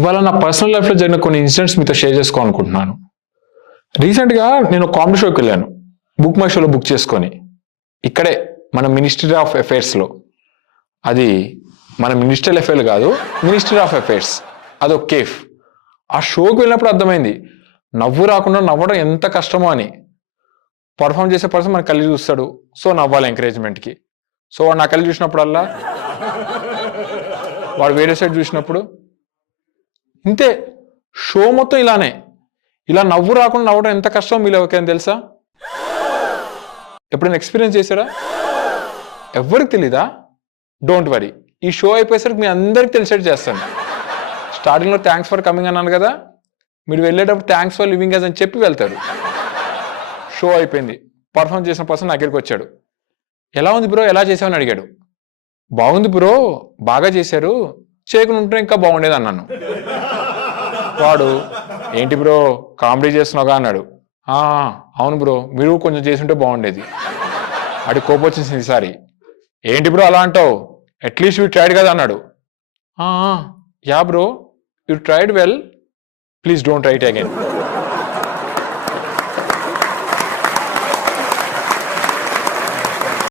ఇవాళ నా పర్సనల్ లైఫ్లో జరిగిన కొన్ని ఇన్సిడెంట్స్ మీతో షేర్ చేసుకోవాలనుకుంటున్నాను. రీసెంట్గా నేను కామెడీ షోకి వెళ్ళాను, బుక్ మై షోలో బుక్ చేసుకొని. ఇక్కడే మన మినిస్ట్రీ ఆఫ్ అఫైర్స్లో. అది మన మినిస్ట్రియల్ అఫైర్ కాదు, మినిస్ట్రీ ఆఫ్ అఫైర్స్. అదొక కేఫ్. ఆ షోకి వెళ్ళినప్పుడు అర్థమైంది నవ్వు రాకుండా నవ్వడం ఎంత కష్టమో అని. పర్ఫామ్ చేసే పర్సన్ మన కళ్ళు చూస్తాడు, సో నవ్వాలి ఎంకరేజ్మెంట్కి. సో వాడు నా కళ్ళు చూసినప్పుడల్లా, వాడు వేరే సైడ్ చూసినప్పుడు ఇంతే. షో మొత్తం ఇలానే. ఇలా నవ్వు రాకుండా నవ్వడం ఎంత కష్టం మీరు ఎవరికైనా తెలుసా? ఎప్పుడైనా ఎక్స్పీరియన్స్ చేశారా? ఎవరికి తెలీదా? డోంట్ వరీ, ఈ షో అయిపోయేసరికి మీ అందరికి తెలిసేట్టు చేస్తాను. స్టార్టింగ్లో థ్యాంక్స్ ఫర్ కమింగ్ అన్నాను కదా, మీరు వెళ్ళేటప్పుడు థ్యాంక్స్ ఫర్ లివింగ్ అస్ అని చెప్పి వెళ్తారు. షో అయిపోయింది, పర్ఫామ్ చేసిన పర్సన్ నా దగ్గరికి వచ్చాడు. ఎలా ఉంది బ్రో, ఎలా చేసావని అడిగాడు. బాగుంది బ్రో, బాగా చేశారు, చేయకుండా ఉంటే ఇంకా బాగుండేది అన్నాను. వాడు ఏంటి బ్రో కామెడీ చేస్తున్నావుగా అన్నాడు. అవును బ్రో, మీరు కొంచెం చేసుంటే బాగుండేది. అడి కోపం వచ్చేసింది ఈసారి. ఏంటి బ్రో అలా అంటావు, అట్లీస్ట్ యూ ట్రైడ్ కదా అన్నాడు. Yeah bro, you tried well, please don't try it again.